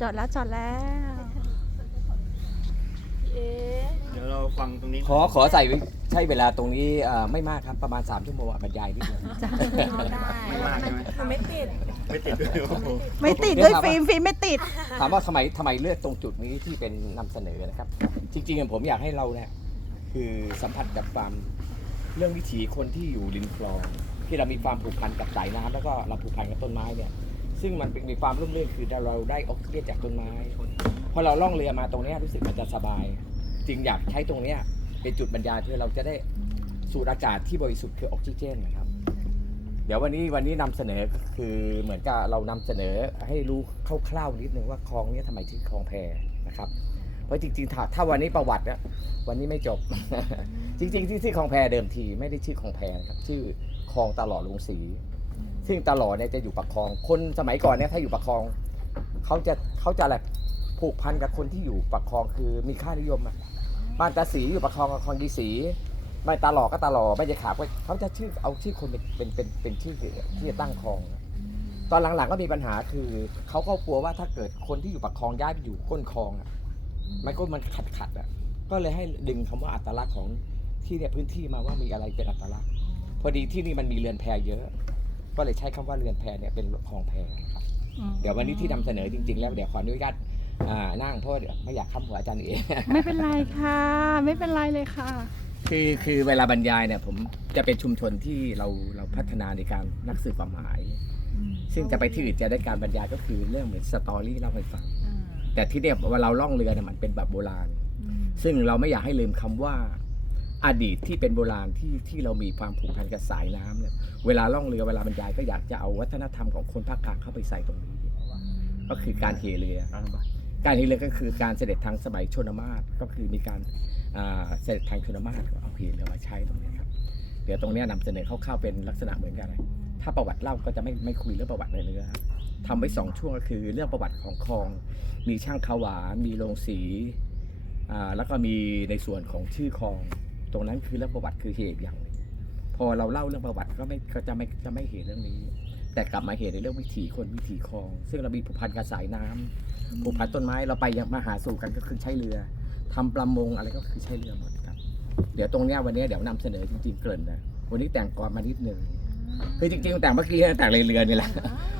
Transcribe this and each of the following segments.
จอดแล้วจอดแล้วเอ๊ะเดี๋ยวเราฟังตรงนี้ขอขอใส่ใช้เวลาตรงนี้เอ่อไม่มากครับประมาณ 3 ชั่วโมงอะบรรยายนิดเดียวเอาได้ไม่มากใช่ไหมมันไม่ติด ไม่ติดด้วยโอ้โหไม่ติดด้วยฟิล์มฟิล์มไม่ติด ถามว่าทำไมทำไมเลือกตรงจุดนี้ที่เป็นนำเสนอนะครับ จริงๆ ผมอยากให้เราเนี่ยคือสัมผัสกับความเรื่องวิถีคนที่อยู่ริมคลอง ที่เรามีความผูกพันกับสายน้ำแล้วก็เราผูกพันกับต้นไม้เนี่ย ซึ่งมันเป็นมีความร่มรื่นคือเราได้ออกซิเจนจากต้นไม้พอเราล่องเรือมาตรงนี้รู้สึกมันจะสบาย จึงอยากใช้ตรงนี้เป็นจุดบรรยายเพื่อเราจะได้สูดอากาศที่บริสุทธิ์คือออกซิเจนนะครับ เดี๋ยววันนี้วันนี้นำเสนอคือเหมือนกับเรานำเสนอให้รู้คร่าวๆนิดนึงว่าคลองนี้ทำไมชื่อคลองแพนะครับเพราะจริงๆถ้าถ้าวันนี้ประวัตินะวันนี้ไม่จบ จริง ๆ ที่ที่คลองแพเดิมทีไม่ได้ชื่อคลองแพครับชื่อคลองตลอดลงสี ซึ่งตลอดเนี่ยจะอยู่ปากคลอง คนสมัยก่อนเนี่ยถ้าอยู่ปากคลองเขาจะเขาจะแบบผูกพันกับคนที่อยู่ปากคลองคือมีค่านิยมอะบ้านตาสีอยู่ปากคลองกับคลองดีสีไม่ตาหลอก็ตาหลอไม่จะขาบก็เขาจะชื่อเอาชื่อคนเป็นเป็นเป็นเป็นชื่อที่จะตั้งคลอง ตอนหลังๆก็มีปัญหาคือเขาก็กลัวว่าถ้าเกิดคนที่อยู่ปากคลองย้ายไปอยู่ก้นคลองอะมันก็มันขัดขัดๆอะก็เลยให้ดึงคำว่าอัตลักษณ์ของที่เนี่ยพื้นที่มาว่ามีอะไรเป็นอัตลักษณ์ พอดีที่นี่มันมีเรือนแพเยอะ ก็เลยใช้คำว่าเรือนแพเนี่ยเป็นคลองแพครับเดี๋ยววันนี้ที่นำเสนอจริง ๆ แล้วเดี๋ยวขออนุญาตอ่านั่งเพราะว่าเดี๋ยวไม่อยากค้ำหัวอาจารย์เองไม่เป็นไรค่ะ ไม่เป็นไรเลยค่ะ คือคือเวลาบรรยายเนี่ยผมจะเป็นชุมชนที่เราเราพัฒนาในการนักสื่อความหมาย ซึ่งจะไปที่อื่นจะได้การบรรยายก็คือเรื่องเหมือนสตอรี่เล่าให้ฟังแต่ที่เนี่ยว่าเราล่องเรือเนี่ยมันเป็นแบบโบราณ ซึ่งเราไม่อยากให้ลืมคำว่า อดีตที่เป็นโบราณที่ที่เรามีความผูกพันกับสายน้ำเนี่ยเวลาล่องเรือเวลาบรรยายก็อยากจะเอาวัฒนธรรมของคนภาคกลางเข้าไปใส่ตรงนี้ ก็คือการเฮเรือ การเฮเรือก็คือการเสด็จทางสมัยชนมาศก็คือมีการเสด็จทางชนมาศก็เอาเฮเรือมาใช้ตรงนี้ครับเดี๋ยวตรงนี้ยนำเสนอคร่าวๆเป็นลักษณะเหมือนกัน ถ้าประวัติเล่าก็จะไม่ไม่คุยเรื่องประวัติในเรือครับทำไว้สองช่วงก็คือเรื่องประวัติของคลอง มีช่างขาวหวานมีโรงสีอ่าแล้วก็มีในส่วนของชื่อคลอง ตรงนั้นคือเรื่องประวัติคือเหตุอย่างหนึ่งพอเราเล่าเรื่องประวัติก็ไม่ก็จะไม่จะไม่เห็นเรื่องนี้ แต่กลับมาเห็นในเรื่องวิถีคนวิถีคลอง ซึ่งเรามีผูกพันกับสายน้ำผูกพันต้นไม้เราไปยังมาหาสู่กันก็คือใช้เรือทำประมงอะไรก็คือใช้เรือหมดครับ เดี๋ยวตรงเนี้ยวันเนี้ยเดี๋ยวนำเสนอจริงๆเกริ่นนะวันนี้แต่งก่อนมานิดนึงคือจริงๆแต่งเมื่อกี้แต่งเลยเรือนี่แหละ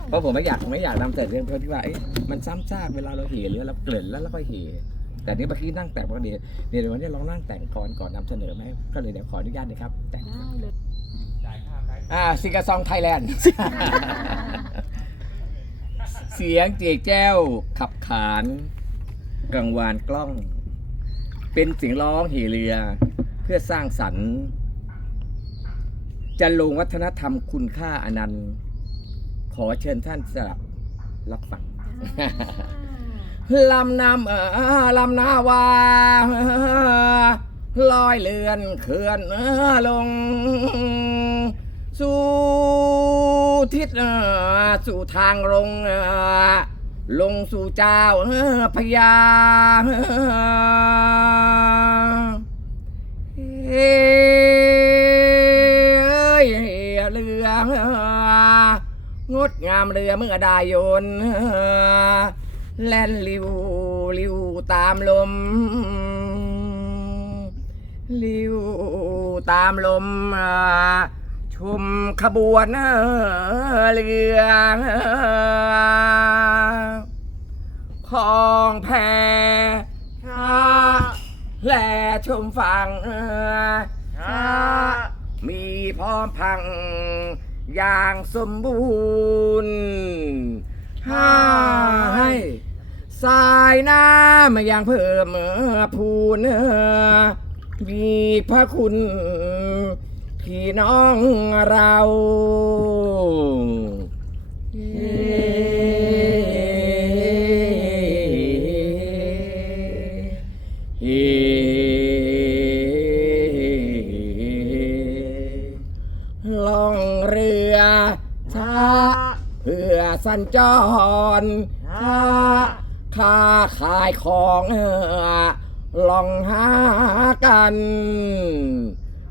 เพราะผมไม่อยากไม่อยากนำเสนอเรื่องเพราะที่ว่าเอ๊ะมันซ้ำซากเวลาเราเหเรือเราเกริ่นแล้วเราก็เห แต่นี่เมื่อกี้นั่งแต่งปกติเดี๋ยววันนี้ลองนั่งแต่งก่อนก่อนนำเสนอไหมก็เลยเดี๋ยวขออนุญาตนะครับ แต่งได้เลยอ่าซิงกาซองไทยแลนด์ เสียงเจียแจ้ว ขับขานกังวานกล้อง เป็นเสียงร้องเหเรือ เพื่อสร้างสรรค์จะลงวัฒนธรรมคุณค่าอนันต์ ขอเชิญท่านสลับรับฟัง ลำน้ำเออลำนาวาลอยเลือนเขื่อนเออลง สู่ทิศเออสู่ทางลงเออลงสู่เจ้าเออพญาเอ้ยเรืองดงามเรือเมื่อได้ยนต์ แล่นลิวลิวตามลม ลิวตามลมชมขบวนเรือของแพและชมฝั่งมีพร้อมพังอย่างสมบูรณ์ายน้ำอย่างเพิ่มพูนเอ่อมีพระคุณพี่น้องเราเล่องเรือช้าเพื่อสัญจรช้า ค้าขายของเออลองหากัน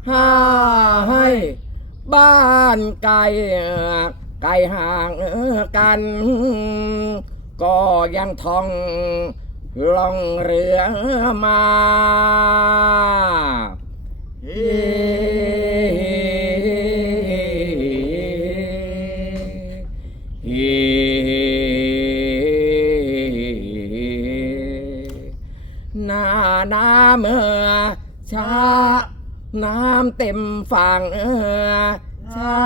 หาให้บ้านไกลไกลห่างกัน ก็ยังท่องล่องเรือมาเฮ้ เมื่อช้า น้ำเต็มฝั่งเออช้า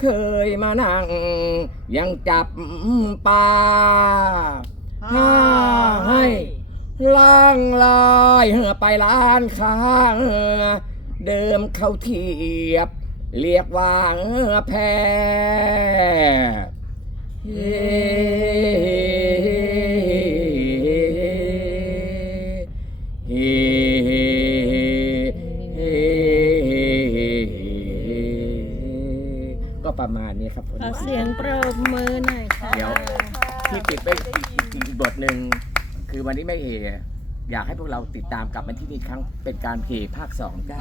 เคยมานั่ง ยังจับปลาห้าให้ล่องลอยเอไปร้านค้าเดิมเขาเทียบ เรียกว่าแพเฮ้ มาณนี้ครับผมขอเสียงปรบมือหน่อยค่ะ เดี๋ยวที่ติดไปอีกอีกอีกบทหนึ่งคือวันนี้ไม่เฮอยากให้พวกเราติดตามกลับมาที่นี่อีกครั้งเป็นการเฮภาคสองจ้า